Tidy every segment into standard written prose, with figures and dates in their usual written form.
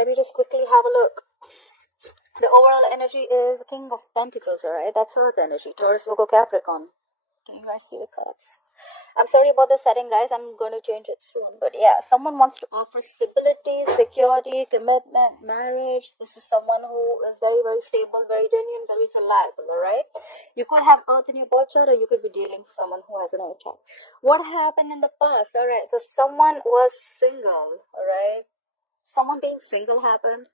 Let me just quickly have a look. The overall energy is the King of Pentacles, alright? That's Earth energy. Taurus, Virgo, Capricorn. Can you guys see the cards? I'm sorry about the setting, guys. I'm going to change it soon. But yeah, someone wants to offer stability, security, commitment, marriage. This is someone who is very, very stable, very genuine, very reliable, alright? You could have Earth in your birth chart, or you could be dealing with someone who has an Earth chart. What happened in the past? Alright, so someone was single, alright? Someone being single happened.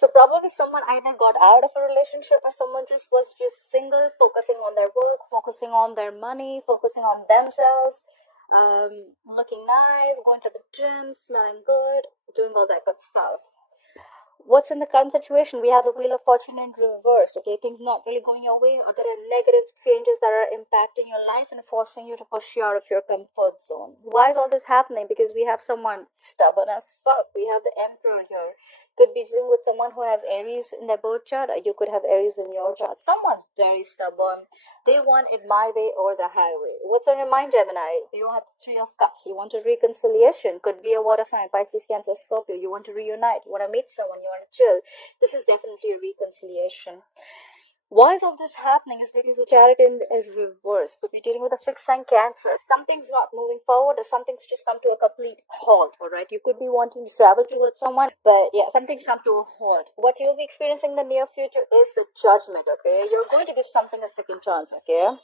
So probably someone either got out of a relationship, or someone just was just single, focusing on their work, focusing on their money, focusing on themselves, looking nice, going to the gym, smelling good, doing all that good stuff. What's in the current situation? We have the Wheel of Fortune in reverse. Okay, things not really going your way, or there are negative changes that are impacting your life and forcing you to push you out of your comfort zone. Why is all this happening? Because we have someone stubborn as fuck. We have the Emperor here. Could be dealing with someone who has Aries in their birth chart, or you could have Aries in your chart. Someone's very stubborn. They want it my way or the highway. What's on your mind, Gemini? You have the Three of Cups. You want a reconciliation. Could be a water sign, Pisces, Cancer, Scorpio. You want to reunite. You want to meet someone. You want to chill. This is definitely a reconciliation. Why is all this happening? Is because the Chariot is reversed. Could be dealing with a fixed sign Cancer. Something's not moving forward, or something's just come to a complete halt, alright? You could be wanting to travel towards someone, but yeah, something's come to a halt. What you'll be experiencing in the near future is the Judgment, okay? You're going to give something a second chance, okay?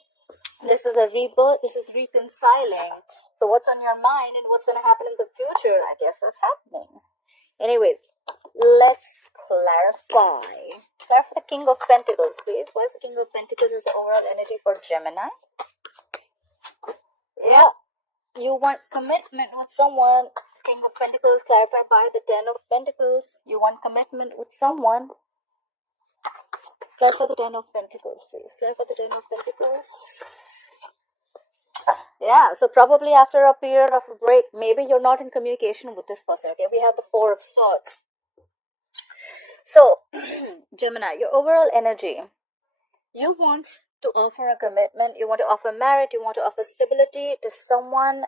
This is a rebirth, this is reconciling. So what's on your mind and what's going to happen in the future? I guess that's happening. Anyways, let's clarify. Clarify the King of Pentacles, please. What is the King of Pentacles is the overall energy for Gemini? Yeah, you want commitment with someone. King of Pentacles clarified by the Ten of Pentacles. You want commitment with someone. Clarify the Ten of Pentacles, please. Clarify the Ten of Pentacles. Yeah, so probably after a period of a break, maybe you're not in communication with this person, okay? We have the Four of Swords. So, Gemini, your overall energy, you want to offer a commitment, you want to offer marriage, you want to offer stability to someone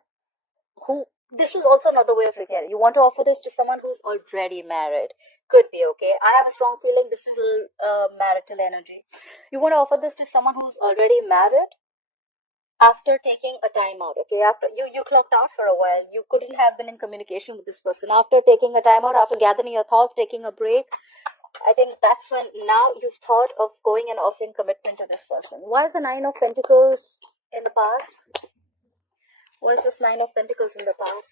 who, this is also another way of looking at it. You want to offer this to someone who's already married. Could be, okay? I have a strong feeling this is marital energy. You want to offer this to someone who's already married after taking a time out, okay? After you clocked out for a while, you couldn't have been in communication with this person. After taking a time out, after gathering your thoughts, taking a break, I think that's when now you've thought of going and offering commitment to this person. Why is the Nine of Pentacles in the past? What is this Nine of Pentacles in the past?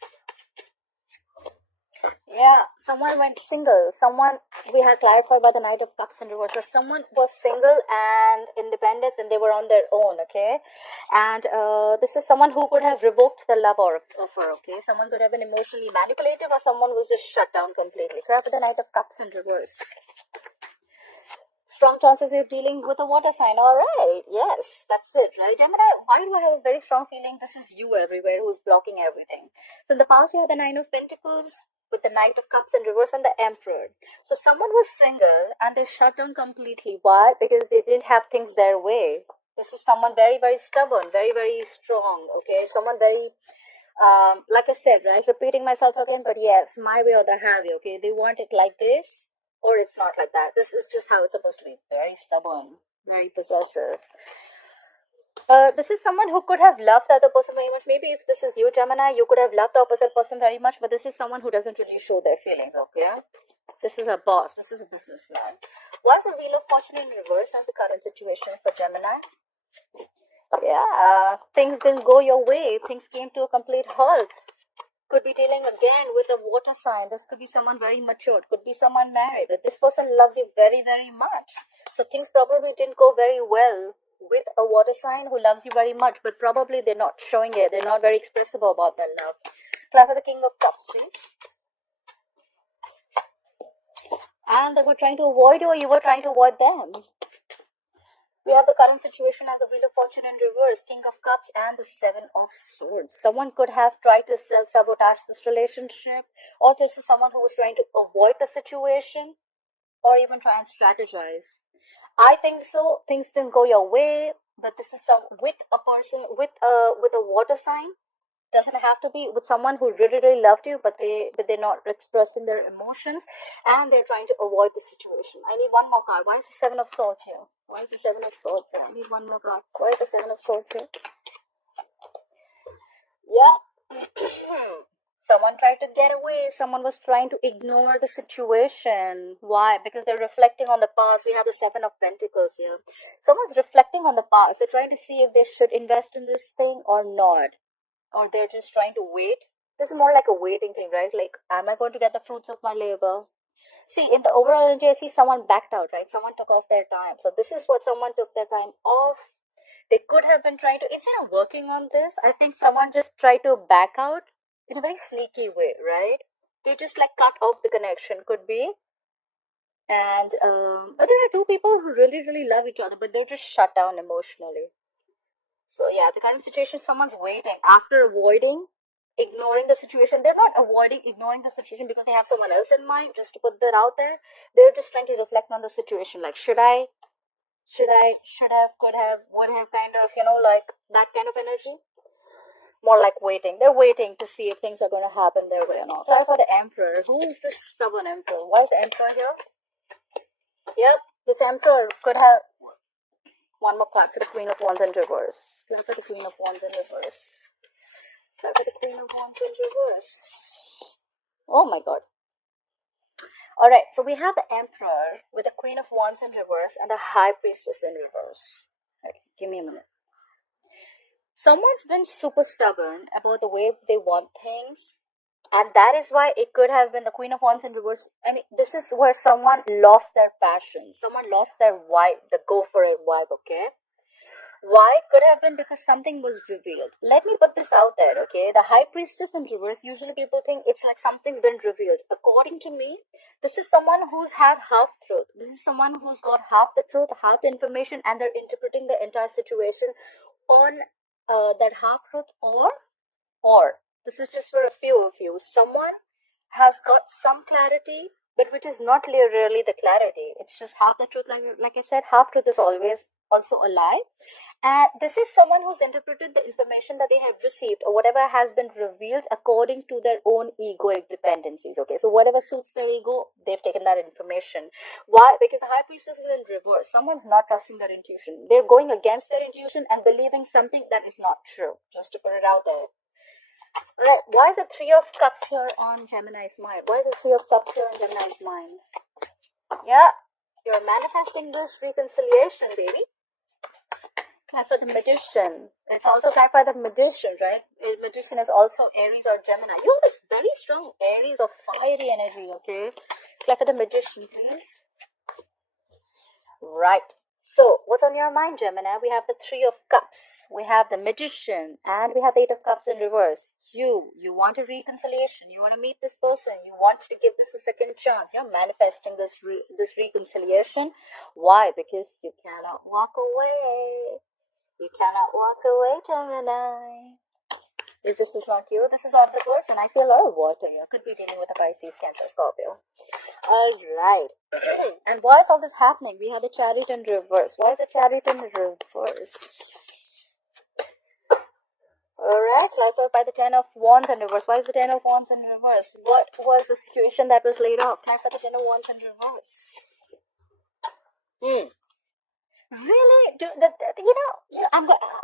Yeah, someone went single. Someone, we had clarified by the Knight of Cups in reverse. So someone was single and independent and they were on their own, okay? And this is someone who could have revoked the love offer, okay? Someone could have been emotionally manipulative, or someone was just shut down completely. Clarify the Knight of Cups in reverse. Strong chances you're dealing with a water sign. Alright, yes, that's it, right? Gemini, why do I have a very strong feeling this is you everywhere who's blocking everything? So in the past you had the Nine of Pentacles with the Knight of Cups in reverse and the Emperor. So someone was single and they shut down completely. Why? Because they didn't have things their way. This is someone very, very stubborn, very, very strong, okay? Someone very, like I said, right? Repeating myself again, but yes, my way or the highway, okay? They want it like this, or it's not like that. This is just how it's supposed to be. Very stubborn, very possessive. This is someone who could have loved the other person very much. Maybe if this is you, Gemini, you could have loved the opposite person very much, but this is someone who doesn't really show their feelings, okay? This is a boss. This is a businessman. What's the Wheel of Fortune in reverse as the current situation for Gemini? Yeah, things didn't go your way. Things came to a complete halt. Could be dealing again with a water sign. This could be someone very matured. Could be someone married. But this person loves you very, very much. So things probably didn't go very well with a water sign who loves you very much. But probably they're not showing it. They're not very expressive about their love. Clarify the King of Cups, please. And they were trying to avoid you, or you were trying to avoid them. We have the current situation as the Wheel of Fortune in reverse, King of Cups and the Seven of Swords. Someone could have tried to self-sabotage this relationship, or this is someone who was trying to avoid the situation, or even try and strategize. I think so. Things didn't go your way, but this is with a person with a water sign. Doesn't have to be with someone who really, really loved you, but they're not expressing their emotions, and they're trying to avoid the situation. I need one more card. Why is the Seven of Swords here? Why is the Seven of Swords here? I need one more card. Why is the Seven of Swords here? Yeah. Someone tried to get away. Someone was trying to ignore the situation. Why? Because they're reflecting on the past. We have the Seven of Pentacles here. Someone's reflecting on the past. They're trying to see if they should invest in this thing or not. Or they're just trying to wait. This is more like a waiting thing, right? Like, am I going to get the fruits of my labor? See, in the overall energy, I see someone backed out, right? Someone took off their time. So this is what someone took their time off. They could have been trying to, instead of working on this, I think someone just tried to back out in a very sneaky way, right? They just like cut off the connection, could be. And but there are two people who really, really love each other, but they're just shut down emotionally. So yeah, the current situation, someone's waiting after avoiding, ignoring the situation. They're not avoiding, ignoring the situation because they have someone else in mind, just to put that out there. They're just trying to reflect on the situation. Like, should I, should have, could have, would have, kind of, like that kind of energy. More like waiting. They're waiting to see if things are going to happen their way or not. Try for the Emperor. Who is this stubborn Emperor? Why is the Emperor here? Yep, this Emperor could have one more card for the Queen of Wands in reverse. Try for the Queen of Wands in reverse. Try for the Queen of Wands in reverse. Oh my god. Alright, so we have the Emperor with the Queen of Wands in reverse and the High Priestess in reverse. Okay, give me a minute. Someone's been super stubborn about the way they want things, and that is why it could have been the Queen of Wands in reverse. I mean, this is where someone lost their passion. Someone lost their vibe, the go for it vibe, okay? Why? Could have been because something was revealed. Let me put this out there, okay? The High Priestess in reverse, usually people think it's like something's been revealed. According to me, this is someone who's had half truth. This is someone who's got half the truth, half the information, and they're interpreting the entire situation on that half truth, or this is just for a few of you. Someone has got some clarity, but which is not really the clarity. It's just half the truth. Like I said, half truth is always also a lie. And this is someone who's interpreted the information that they have received or whatever has been revealed according to their own egoic dependencies. Okay, so whatever suits their ego, they've taken that information. Why? Because the High Priestess is in reverse. Someone's not trusting their intuition. They're going against their intuition and believing something that is not true. Just to put it out there. Right. Why is the Three of Cups here on Gemini's mind? Why is the Three of Cups here on Gemini's mind? Yeah, you're manifesting this reconciliation, baby. Clap for the Magician. It's also clap for the Magician, right? The Magician is also Aries or Gemini. You have this very strong Aries or fiery energy, okay? Clap for the Magician, please. Right. So, what's on your mind, Gemini? We have the Three of Cups. We have the Magician. And we have the Eight of Cups in reverse. You want a reconciliation. You want to meet this person. You want to give this a second chance. You're manifesting this reconciliation. Why? Because you cannot walk away. You cannot walk away, Gemini. If this is not you, this is not the person. I feel a lot of water here. Could be dealing with a Pisces, Cancer, Scorpio. Alright. And why is all this happening? We have the Chariot in reverse. Why is the Chariot in reverse? Alright, like by the Ten of Wands in reverse. Why is the Ten of Wands in reverse? What was the situation that was laid out? Can I put the Ten of Wands in reverse? Really?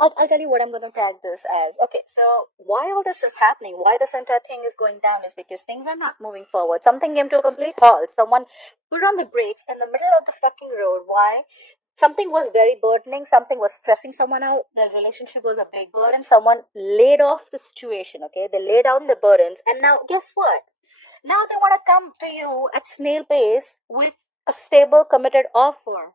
I'll tell you what I'm going to tag this as. Okay, so why all this is happening, why this entire thing is going down is because things are not moving forward. Something came to a complete halt. Someone put on the brakes in the middle of the fucking road. Why? Something was very burdening. Something was stressing someone out. The relationship was a big burden. Someone laid off the situation, okay? They laid down the burdens. And now, guess what? Now they want to come to you at snail pace with a stable, committed offer.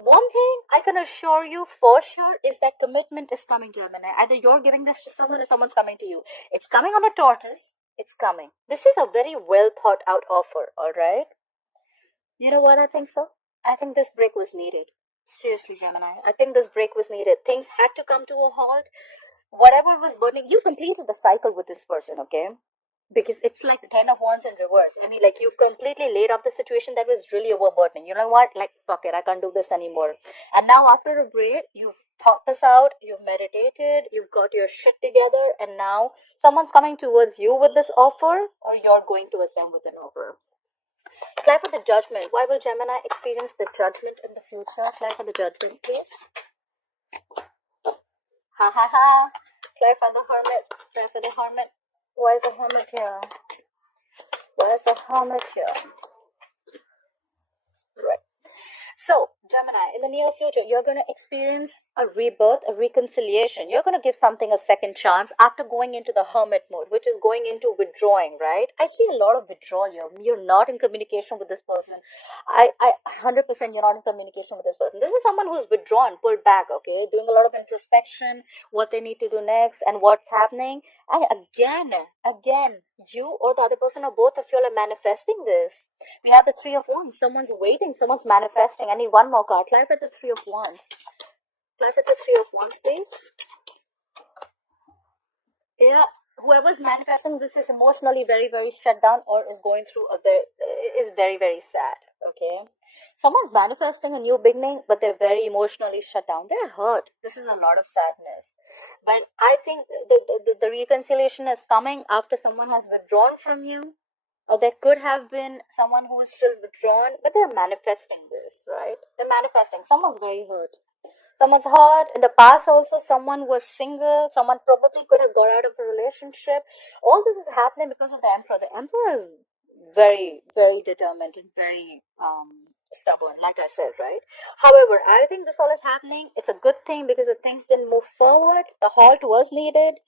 One thing I can assure you for sure is that commitment is coming, Gemini. Either you're giving this to someone or someone's coming to you. It's coming on a tortoise. It's coming. This is a very well thought out offer, alright? You know what I think so? I think this break was needed. Seriously, Gemini. I think this break was needed. Things had to come to a halt. Whatever was burning, you completed the cycle with this person, okay? Because it's like the Ten of Wands in reverse. I mean, like, you've completely laid off the situation that was really overburdening. You know what? Like, fuck it, I can't do this anymore. And now after a break, you've thought this out, you've meditated, you've got your shit together, and now someone's coming towards you with this offer, or you're going towards them with an offer. Apply for the judgment. Why will Gemini experience the judgment in the future? Apply for the judgment, please. Ha ha ha. Apply for the hermit. Apply for the hermit. Why is the hermit here? Why is the hermit here? Right. So, Gemini, in the near future, you're going to experience a rebirth, a reconciliation. You're going to give something a second chance after going into the hermit mode, which is going into withdrawing, right? I see a lot of withdrawal here. You're not in communication with this person. I 100% you're not in communication with this person. This is someone who's withdrawn, pulled back, okay? Doing a lot of introspection, what they need to do next, and what's happening. And again, you or the other person or both of you are manifesting this. We have the Three of Wands. Someone's waiting. Someone's manifesting. I need one more card. Clarify the Three of Wands. Clarify the Three of Wands, please. Yeah. Whoever's manifesting this is emotionally very, very shut down or is going through is very, very sad. Okay. Someone's manifesting a new beginning, but they're very emotionally shut down. They're hurt. This is a lot of sadness. But I think the reconciliation is coming after someone has withdrawn from you. Or there could have been someone who is still withdrawn, but they're manifesting this, right? They're manifesting. Someone's very hurt. Someone's hurt. In the past also, someone was single. Someone probably could have got out of a relationship. All this is happening because of the Emperor. The Emperor is very, very determined and very stubborn, like I said, right? However, I think this all is happening. It's a good thing because the things didn't move forward. The halt was needed.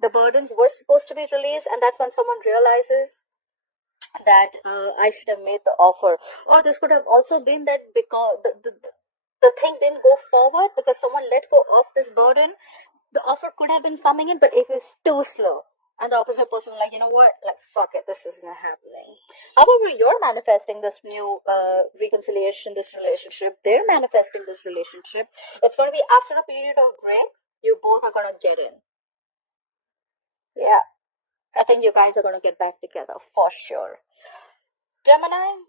The burdens were supposed to be released, and that's when someone realizes that I should have made the offer. Or this could have also been that because the thing didn't go forward because someone let go of this burden. The offer could have been coming in, but it was too slow. And the opposite person was like, you know what, like, fuck it, this isn't happening. However, you're manifesting this new reconciliation, this relationship. They're manifesting this relationship. It's going to be after a period of break. You both are going to get in. Yeah. I think you guys are going to get back together for sure. Gemini?